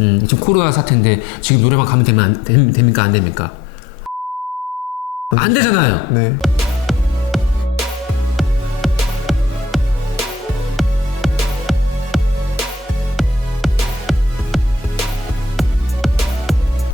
지금 코로나 사태인데 지금 노래방 가면 됩니까? 안 됩니까? 안 되잖아요. 네.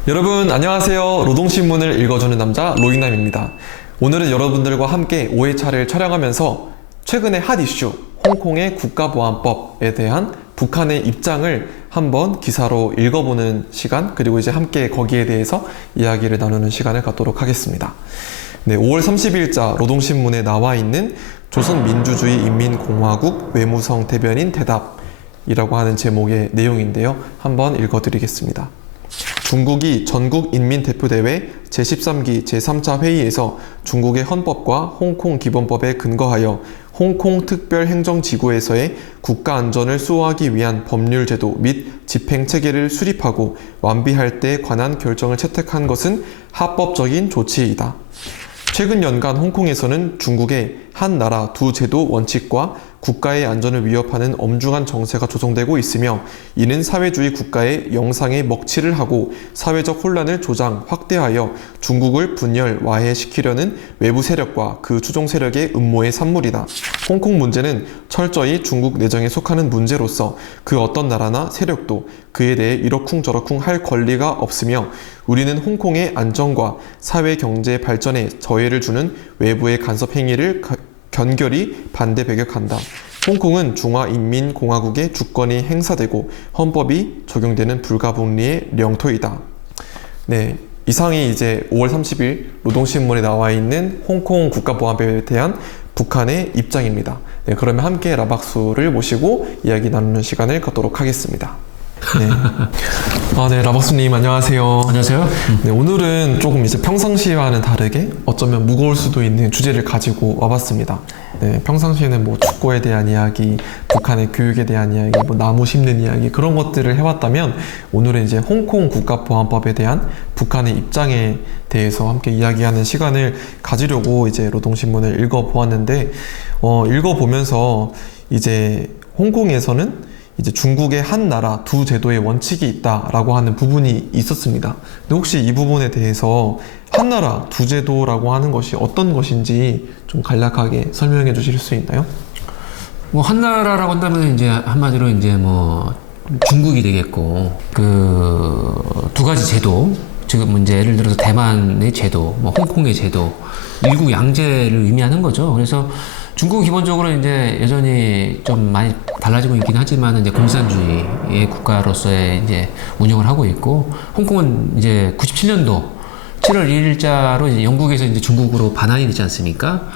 여러분 안녕하세요. 노동신문을 읽어주는 남자 로잉남입니다. 오늘은 여러분들과 함께 5회차를 촬영하면서 최근의 핫 이슈 홍콩의 국가보안법에 대한 북한의 입장을 한번 기사로 읽어보는 시간, 그리고 이제 함께 거기에 대해서 이야기를 나누는 시간을 갖도록 하겠습니다. 네, 5월 30일자 노동신문에 나와 있는 조선민주주의인민공화국 외무성 대변인 대답이라고 하는 제목의 내용인데요. 한번 읽어드리겠습니다. 중국이 전국인민대표대회 제13기 제3차 회의에서 중국의 헌법과 홍콩 기본법에 근거하여 홍콩 특별행정지구에서의 국가안전을 수호하기 위한 법률 제도 및 집행체계를 수립하고 완비할 때 관한 결정을 채택한 것은 합법적인 조치이다. 최근 연간 홍콩에서는 중국의 한 나라 두 제도 원칙과 국가의 안전을 위협하는 엄중한 정세가 조성되고 있으며, 이는 사회주의 국가의 영상에 먹칠을 하고 사회적 혼란을 조장, 확대하여 중국을 분열, 와해시키려는 외부 세력과 그 추종 세력의 음모의 산물이다. 홍콩 문제는 철저히 중국 내정에 속하는 문제로서 그 어떤 나라나 세력도 그에 대해 이러쿵저러쿵 할 권리가 없으며, 우리는 홍콩의 안정과 사회 경제 발전에 저해를 주는 외부의 간섭 행위를 견결히 반대 배격한다. 홍콩은 중화인민공화국의 주권이 행사되고 헌법이 적용되는 불가분리의 영토이다. 네, 이상이 이제 5월 30일 노동신문에 나와 있는 홍콩 국가보안법에 대한 북한의 입장입니다. 네, 그러면 함께 라박수를 모시고 이야기 나누는 시간을 갖도록 하겠습니다. 네. 네, 라박수님 안녕하세요. 안녕하세요. 네, 오늘은 조금 이제 평상시와는 다르게 어쩌면 무거울 수도 있는 주제를 가지고 와봤습니다. 네, 평상시에는 뭐 축구에 대한 이야기, 북한의 교육에 대한 이야기, 뭐 나무 심는 이야기, 그런 것들을 해왔다면, 오늘은 이제 홍콩 국가보안법에 대한 북한의 입장에 대해서 함께 이야기하는 시간을 가지려고 이제 노동신문을 읽어보았는데, 읽어보면서 이제 홍콩에서는 이제 중국의 한 나라 두 제도의 원칙이 있다라고 하는 부분이 있었습니다. 근데 혹시 이 부분에 대해서 한 나라 두 제도라고 하는 것이 어떤 것인지 좀 간략하게 설명해 주실 수 있나요? 뭐 한 나라라고 한다면 이제 한마디로 이제 뭐 중국이 되겠고, 그 두 가지 제도, 지금 이제 예를 들어서 대만의 제도, 뭐 홍콩의 제도, 일국 양제를 의미하는 거죠. 그래서 중국은 기본적으로 이제 여전히 좀 많이 달라지고 있긴 하지만 이제 공산주의의 국가로서의 이제 운영을 하고 있고, 홍콩은 이제 97년도 7월 1일자로 이제 영국에서 이제 중국으로 반환이 되지 않습니까?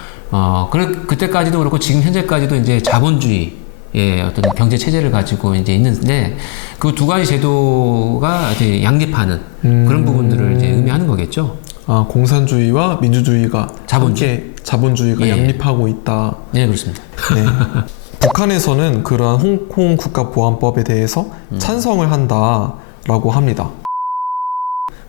그때까지도 그렇고 지금 현재까지도 이제 자본주의의 어떤 경제 체제를 가지고 이제 있는데, 그 두 가지 제도가 이제 양립하는 그런 부분들을 이제 의미하는 거겠죠. 공산주의와 민주주의가 자본주의가 예. 양립하고 있다. 네, 그렇습니다. 네. 북한에서는 그러한 홍콩 국가보안법에 대해서 찬성을 한다라고 합니다.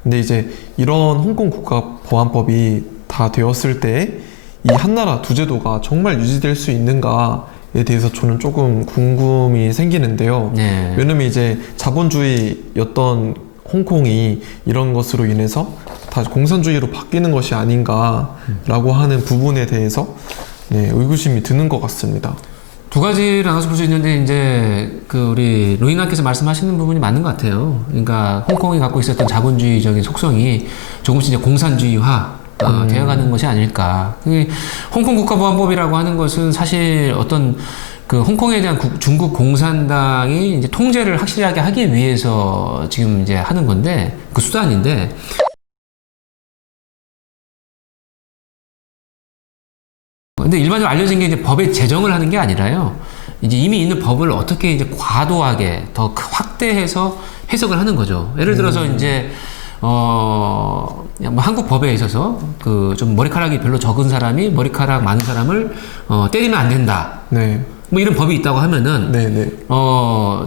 근데 이제 이런 홍콩 국가보안법이 다 되었을 때 이 한나라 두 제도가 정말 유지될 수 있는가에 대해서 저는 조금 궁금이 생기는데요. 네. 왜냐면 이제 자본주의였던 홍콩이 이런 것으로 인해서 다 공산주의로 바뀌는 것이 아닌가라고 하는 부분에 대해서 의구심이 드는 것 같습니다. 두 가지를 나눠서 볼 수 있는데, 이제 그 우리 로잉남께서 말씀하시는 부분이 맞는 것 같아요. 그러니까 홍콩이 갖고 있었던 자본주의적인 속성이 조금씩 이제 공산주의화 되어가는 것이 아닐까. 홍콩 국가보안법이라고 하는 것은 사실 어떤 그 홍콩에 대한 중국 공산당이 이제 통제를 확실하게 하기 위해서 지금 이제 하는 건데, 그 수단인데, 근데 일반적으로 알려진 게 이제 법의 제정을 하는 게 아니라요, 이제 이미 있는 법을 어떻게 이제 과도하게 더 확대해서 해석을 하는 거죠. 예를 들어서 이제 뭐 한국 법에 있어서 그 좀 머리카락이 별로 적은 사람이 머리카락 많은 사람을 때리면 안 된다. 네. 뭐 이런 법이 있다고 하면은, 네네.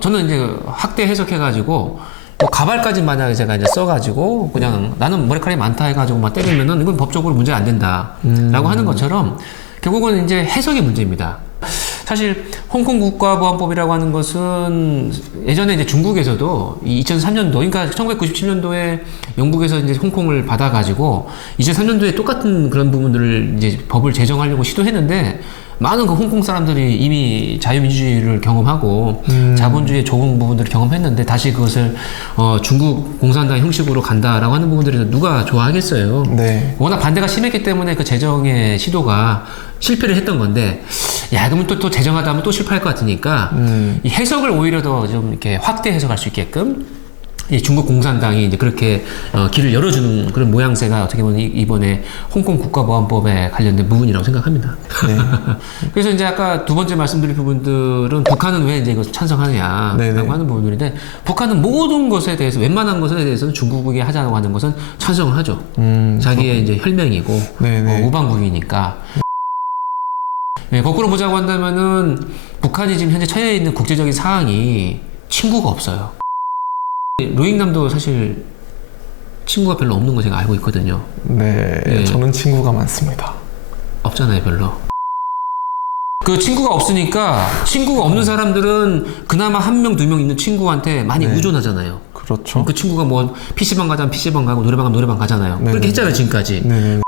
저는 이제 확대 해석해가지고, 뭐 가발까지 만약에 제가 이제 써가지고 그냥 나는 머리카락이 많다 해가지고 막 때리면은 이건 법적으로 문제가 안 된다라고 하는 것처럼 결국은 이제 해석의 문제입니다. 사실 홍콩 국가보안법이라고 하는 것은 예전에 이제 중국에서도 2003년도, 그러니까 1997년도에 영국에서 이제 홍콩을 받아가지고 2003년도에 똑같은 그런 부분들을 이제 법을 제정하려고 시도했는데 많은 그 홍콩 사람들이 이미 자유민주주의를 경험하고 자본주의의 좋은 부분들을 경험했는데 다시 그것을 중국 공산당 형식으로 간다라고 하는 부분들이 누가 좋아하겠어요. 네. 워낙 반대가 심했기 때문에 그 제정의 시도가 실패를 했던 건데, 야, 그러면 또 제정하다 하면 또 실패할 것 같으니까 이 해석을 오히려 더 좀 이렇게 확대 해석할 수 있게끔 이 중국 공산당이 이제 그렇게 길을 열어주는 그런 모양새가 어떻게 보면 이번에 홍콩 국가보안법에 관련된 부분이라고 생각합니다. 네. 그래서 이제 아까 두 번째 말씀드린 부분들은 북한은 왜 이제 이것을 찬성하느냐라고 네네. 하는 부분들인데, 북한은 모든 것에 대해서 웬만한 것에 대해서는 중국이 하자고 하는 것은 찬성을 하죠. 자기의 이제 혈맹이고 네네. 우방국이니까. 네, 거꾸로 보자고 한다면은 북한이 지금 현재 처해 있는 국제적인 상황이 친구가 없어요. 로잉남도 사실 친구가 별로 없는 거 제가 알고 있거든요. 네. 네. 저는 친구가 많습니다. 없잖아요, 별로. 그 친구가 없으니까 친구가 없는 사람들은 그나마 한 명, 두 명 있는 친구한테 많이 네. 의존하잖아요. 그렇죠. 그 친구가 뭐 PC방 가자면 PC방 가고 노래방 가면 노래방 가잖아요. 네네. 그렇게 했잖아요, 지금까지. 네.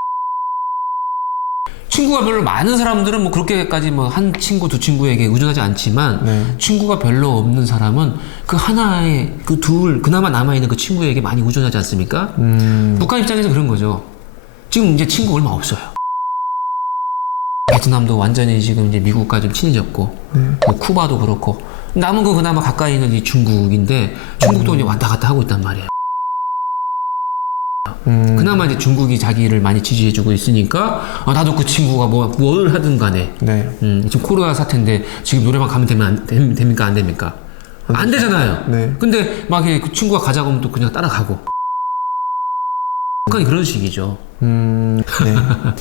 친구가 별로 많은 사람들은 뭐 그렇게까지 뭐 한 친구, 두 친구에게 의존하지 않지만 네. 친구가 별로 없는 사람은 그 하나의 그 둘 그나마 남아있는 그 친구에게 많이 의존하지 않습니까? 북한 입장에서 그런 거죠. 지금 이제 친구 얼마 없어요. 베트남도 완전히 지금 이제 미국과 좀 친해졌고, 뭐 쿠바도 그렇고, 남은 거 그나마 가까이 있는 이 중국인데, 중국도 이제 왔다 갔다 하고 있단 말이에요. 그나마 이제 중국이 자기를 많이 지지해주고 있으니까, 나도 그 친구가 뭘 하든 간에, 네. 지금 코로나 사태인데, 지금 노래방 가면 됩니까? 안 됩니까? 안 되잖아요. 네. 근데 막 그 친구가 가자고 하면 또 그냥 따라가고. 북한이 그런 식이죠. 네.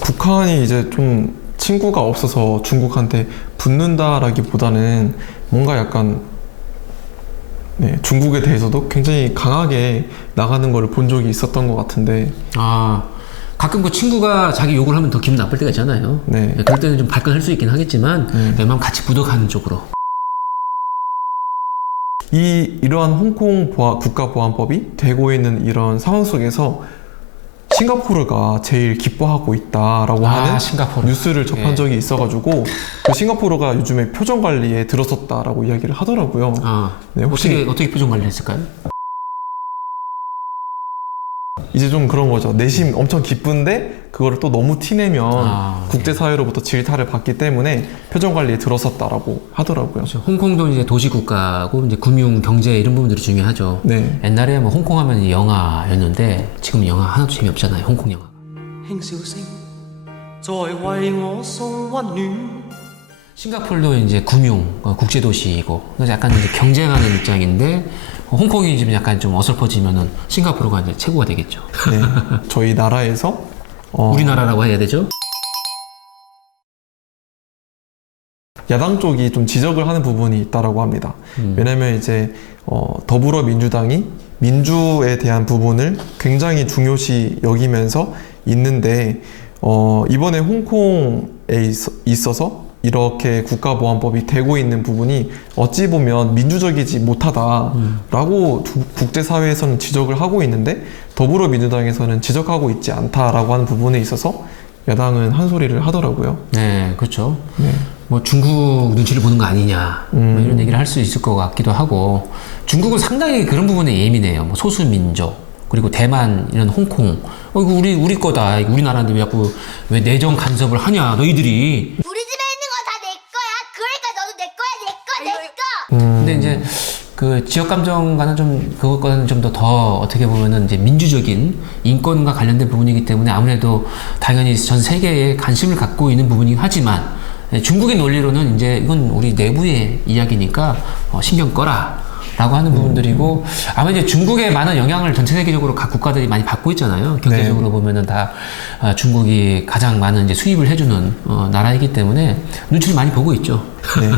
북한이 이제 좀 친구가 없어서 중국한테 붙는다라기보다는 뭔가 약간 네, 중국에 대해서도 굉장히 강하게 나가는 걸 본 적이 있었던 것 같은데 가끔 그 친구가 자기 욕을 하면 더 기분 나쁠 때가 있잖아요. 네. 그럴 때는 좀 발끈할 수 있긴 하겠지만, 웬만하면 같이 묻어가는 쪽으로. 이러한 홍콩 국가보안법이 되고 있는 이런 상황 속에서 싱가포르가 제일 기뻐하고 있다라고 하는 싱가포르. 뉴스를 접한 적이 있어가지고 그 싱가포르가 요즘에 표정 관리에 들어섰다라고 이야기를 하더라고요. 네, 혹시 어떻게 표정 관리를 했을까요? 이제 좀 그런 거죠. 내심 엄청 기쁜데 그거를 또 너무 티내면 국제사회로부터 질타를 받기 때문에 표정 관리에 들어섰다라고 하더라고요. 그렇죠. 홍콩도 이제 도시국가고 이제 금융, 경제 이런 부분들이 중요하죠. 네. 옛날에 뭐 홍콩 하면 영화였는데 지금 영화 하나도 재미없잖아요. 홍콩 영화. 輕笑聲在為我送溫暖。 싱가포르도 이제 금융, 국제도시이고, 그래서 약간 이제 경쟁하는 입장인데, 홍콩이 지금 약간 좀 어설퍼지면은 싱가포르가 이제 최고가 되겠죠. 네. 저희 나라에서 우리나라라고 해야 되죠? 야당 쪽이 좀 지적을 하는 부분이 있다라고 합니다. 왜냐면 이제 더불어민주당이 민주에 대한 부분을 굉장히 중요시 여기면서 있는데 이번에 홍콩에 있어서 이렇게 국가보안법이 되고 있는 부분이 어찌 보면 민주적이지 못하다라고 국제사회에서는 지적을 하고 있는데 더불어민주당에서는 지적하고 있지 않다라고 하는 부분에 있어서 야당은 한 소리를 하더라고요. 네, 그렇죠. 네. 뭐 중국 눈치를 보는 거 아니냐, 뭐 이런 얘기를 할 수 있을 것 같기도 하고, 중국은 상당히 그런 부분에 예민해요. 뭐 소수민족, 그리고 대만, 이런 홍콩, 이거 우리 거다, 이거 우리나라인데 왜 자꾸 왜 내정 간섭을 하냐, 너희들이. 우리 집에 있는 거 다 내 거야. 그러니까 너도 내 거야, 내 거. 근데 이제 그 지역 감정과는 좀 그것과는 좀 더 어떻게 보면은 이제 민주적인 인권과 관련된 부분이기 때문에 아무래도 당연히 전 세계에 관심을 갖고 있는 부분이긴 하지만 중국의 논리로는 이제 이건 우리 내부의 이야기니까 신경 꺼라 라고 하는 부분들이고, 아마 이제 중국의 많은 영향을 전체 세계적으로 각 국가들이 많이 받고 있잖아요. 경제적으로 보면은 다 중국이 가장 많은 이제 수입을 해주는 나라이기 때문에 눈치를 많이 보고 있죠. 네.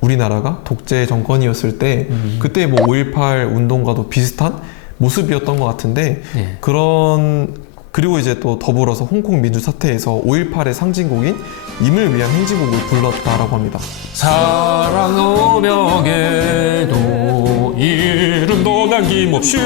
우리나라가 독재 정권이었을 때 그때 뭐 5.18 운동과도 비슷한 모습이었던 것 같은데 네. 그런 그리고 이제 또 더불어서 홍콩 민주 사태에서 5.18의 상징곡인 임을 위한 행진곡을 불렀다라고 합니다. 사랑 오명에도 이름도 남김없이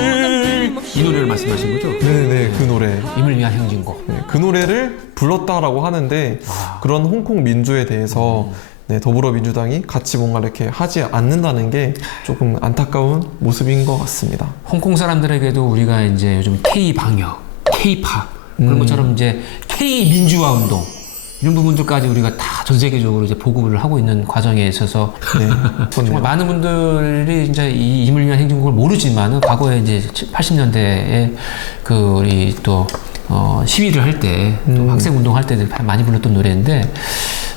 이 노래를 말씀하신 거죠? 네네, 그 노래. 임을 위한 행진곡. 네, 그 노래를 불렀다라고 하는데 그런 홍콩 민주에 대해서 네, 더불어민주당이 같이 뭔가 이렇게 하지 않는다는 게 조금 안타까운 모습인 것 같습니다. 홍콩 사람들에게도 우리가 이제 요즘 K 방역, K 팝 그런 것처럼 이제 K 민주화 운동 이런 부분들까지 우리가 다 전 세계적으로 이제 보급을 하고 있는 과정에 있어서 네, 정말 많은 분들이 이제 이 임을 위한 행진곡을 모르지만은 과거에 이제 80년대에 그 우리 또 시위를 할 때, 또 학생 운동할 때 많이 불렀던 노래인데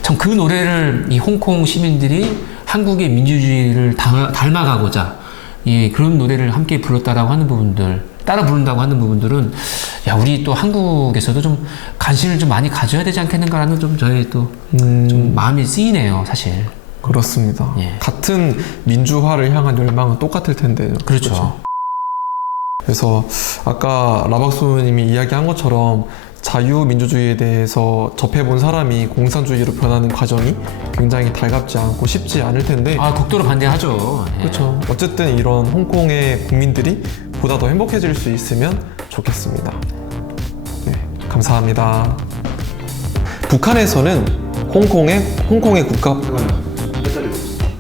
참 그 노래를 이 홍콩 시민들이 한국의 민주주의를 닮아가고자 그런 노래를 함께 불렀다라고 하는 부분들, 따라 부른다고 하는 부분들은 야 우리 또 한국에서도 좀 관심을 좀 많이 가져야 되지 않겠는가라는 좀 저의 또 좀 마음이 쓰이네요, 사실. 그렇습니다. 예. 같은 민주화를 향한 열망은 똑같을 텐데요. 그렇죠. 그래서 아까 라박수님이 이야기한 것처럼 자유민주주의에 대해서 접해본 사람이 공산주의로 변하는 과정이 굉장히 달갑지 않고 쉽지 않을 텐데 아 극도로 반대하죠. 예. 그렇죠. 어쨌든 이런 홍콩의 국민들이 보다 더 행복해질 수 있으면 좋겠습니다. 네, 감사합니다. 북한에서는 홍콩의 국가